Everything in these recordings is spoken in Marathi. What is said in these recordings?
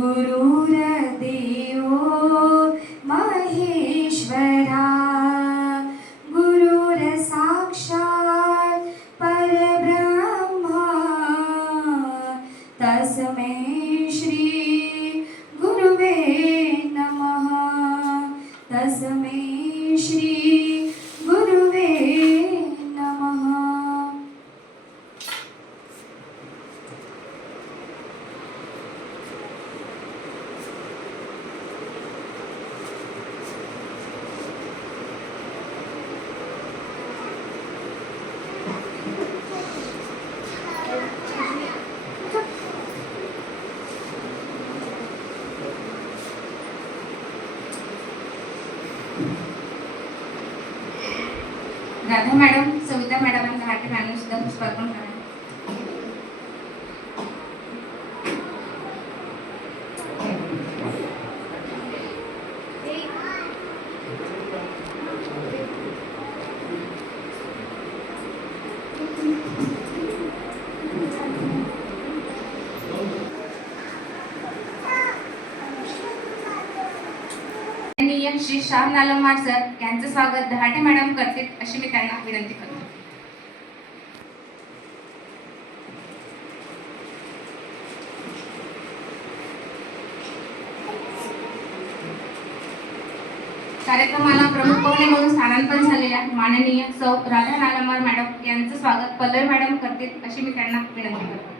गुरुर्देवो महेश्वरा गुरुर साक्षात् परब्रह्मा तस्मै श्री गुरुवे नमः तस्मै श्री गुरुवे नमः। राधा मॅडम, सविता मॅडम आणि घाटे मॅडम सुद्धा पुष्पार्पण करा। श्री श्याम नालमार सर यांचं स्वागत दहाटे मॅडम करतील अशी मी त्यांना विनंती करतो। कार्यक्रमाला प्रमुख पाहुणे म्हणून स्थानांतरण झालेल्या माननीय सौ राधा नालमार मॅडम यांचं स्वागत पल्लवी मॅडम करतील अशी मी त्यांना विनंती करतो।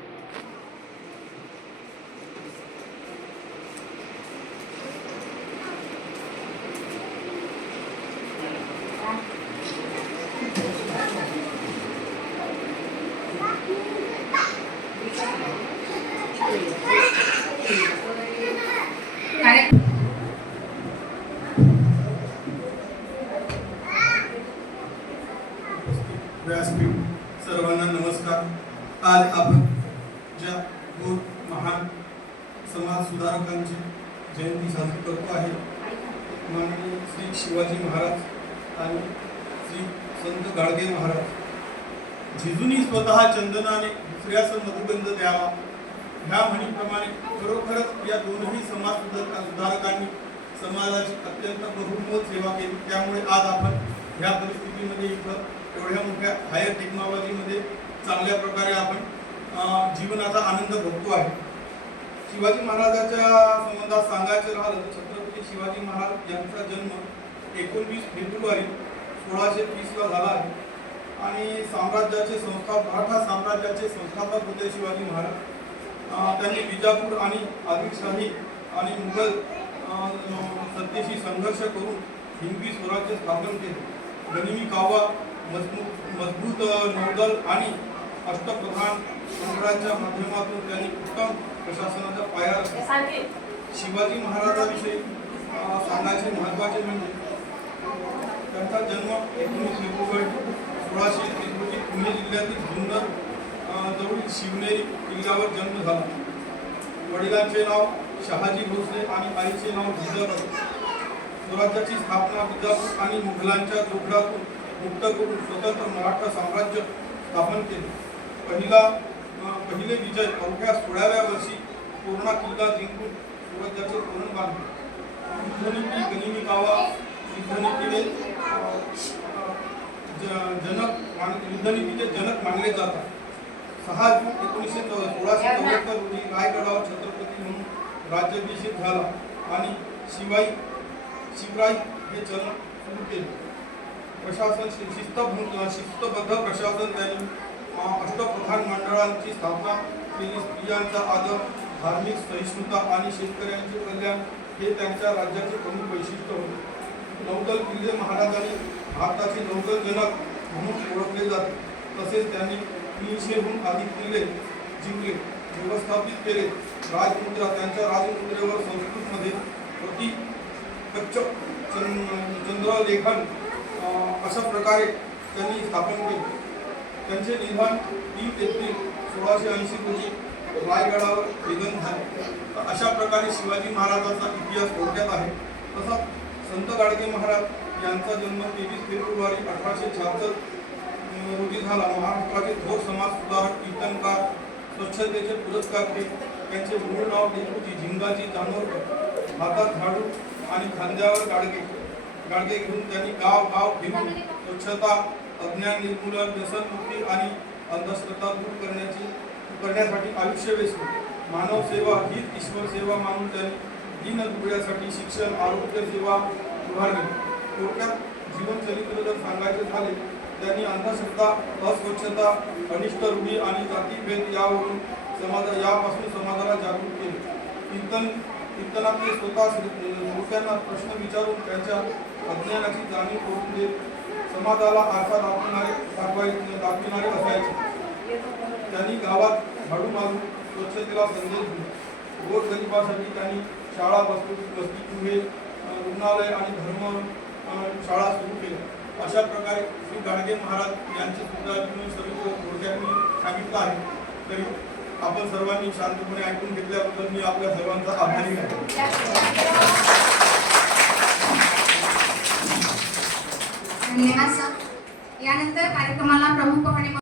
व्यासपीठ सर्वांना नमस्कार। आज आपण ज्या दोन महान समाज सुधारकांची जयंती साजरी करतो आहे, माननीय श्री शिवाजी महाराज आणि श्री संत गाडगे महाराज। जिजुनी स्वतः चंदनाने दुसऱ्यास मधुगंध द्यावा ह्या म्हणीप्रमाणे खरोखरच या दोनही समाज सुधारकांनी समाजाची अत्यंत बहुमोल सेवा केली। त्यामुळे आज आपण ह्या परिस्थितीमध्ये इथं एवढ्या मोठ्या हायर टेक्नॉलॉजीमध्ये चांगल्या प्रकारे आपण जीवनाचा आनंद भोगतो आहे। शिवाजी महाराजांच्या संबंधात सांगायचं राहिलं तर छत्रपती शिवाजी महाराज यांचा जन्म 19 फेब्रुवारी 1630 ला झाला आहे आणि साम्राज्याचे मराठा साम्राज्याचे संस्थापक होते शिवाजी महाराज। त्यांनी विजापूर आणि आदिलशाही आणि मुघल सत्तेशी संघर्ष करून हिंदवी स्वराज्य स्थापन केले। गनिमी कावा, मजबूत नौदल आणि अष्टप्रधान मंडळाच्या माध्यमातून त्यांनी उत्तम प्रशासनाचा पाया रचला। शिवाजी महाराजांविषयी सांगायचे महत्त्वाचे म्हणजे त्यांचा जन्म 19 फेब्रुवारी 1630 रोजी पुणे जिल्ह्यातील जुन्नर जवळील शिवनेरी किल्ल्यावर जन्म झाला। वडिलांचे नाव शहाजी भोसले आणि आईचे नाव जिजाबाई। स्वराज्याची स्थापना विजापूर आणि मुघलांच्या जोखडातून मुक्त करून स्वतंत्र मराठा साम्राज्य स्थापन केले। पहिले विजय अवघ्या 16व्या वर्षी पूर्णा किल्ला जिंकून स्वराज्याचे तोरण बांधले। युद्धनीती गनिमी कावा युद्धनीतीचे जनक मानले जातात। 6 जून 1674 रोजी रायगडावर छत्रपती म्हणून राज्याभिषेक झाला आणि शिवराय हे चलन सुरू केले। प्रशासन शिस्तबद्ध प्रशासन त्यांनी अष्टप्रधान मंडळांची स्थापना केली। स्त्रियांचा आदर, धार्मिक सहिष्णुता आणि शेतकऱ्यांचे कल्याण हे त्यांच्या राज्याचे प्रमुख वैशिष्ट्य होते। नौदल किल्ले महाराजांनी भारताचे नौदल जनक म्हणून ओळखले जाते। तसेच त्यांनी 300हून अधिक किल्ले जिंकले, व्यवस्थापित केले। राजमुद्रा त्यांच्या राजमुद्रेवर संस्कृतमध्ये प्रति कच्च चंद्रलेखन अशा प्रकारे त्यांनी स्थापन केले। त्यांचे निधन 3 एप्रिल 1680 रोजी रायगडावर निधन झाले। अशा प्रकारे शिवाजी महाराजांचा इतिहास थोडक्यात आहे। तसंच संत गाडगे महाराज यांचा जन्म 23 फेब्रुवारी 1876 रोजी झाला। महाराष्ट्राचे थोर समाज सुधारक, कीर्तनकार, स्वच्छतेचे पुरस्कार ते त्यांचे मूळ नाव डेपुटी झिंगाजी जानोरकर. हातात झाडू आणि खांद्यावर गाडगे घेऊन त्यांनी गाव फिरून स्वच्छता, अज्ञान निर्मूलन, व्यसनमुक्ती आणि अंधश्रद्धा दूर करण्यासाठी आयुष्य वेचले. मानव सेवा हीच ईश्वर सेवा मानून त्यांनी दीनदुबळ्यासाठी शिक्षण, आरोग्य सेवा उभारली. थोडक्यात जीवनचरित्र जर सांगायचे झाले, त्यांनी अंधश्रद्धा, अस्वच्छता, अनिष्ट रूढी आणि जातीभेद यापासून समाजाला जागृत केले. कीर्तनात ते स्वतः लोकांना प्रश्न विचारून त्यांच्या अज्ञानाची जाणीव करून देत समाजाला आरसा दाखविणारे असायचे. त्यांनी गावात झाडू मारून स्वच्छतेला संदेश दिला. गोरगरिबासाठी त्यांनी शाळा, वसतिगृहे, रुग्णालय आणि धर्मशाळा सुरू केल्या. अशा प्रकारे श्री गाडगे महाराज यांचे सुद्धा जीवनचरित्र थोडक्यात मी सांगितलं आहे. तरी आपण सर्वांनी शांतपणे ऐकून घेतल्याबद्दल मी आपल्या सर्वांचा आभारी आहे. धन्यवाद सर. यानंतर कार्यक्रमाला प्रमुख पाहुणे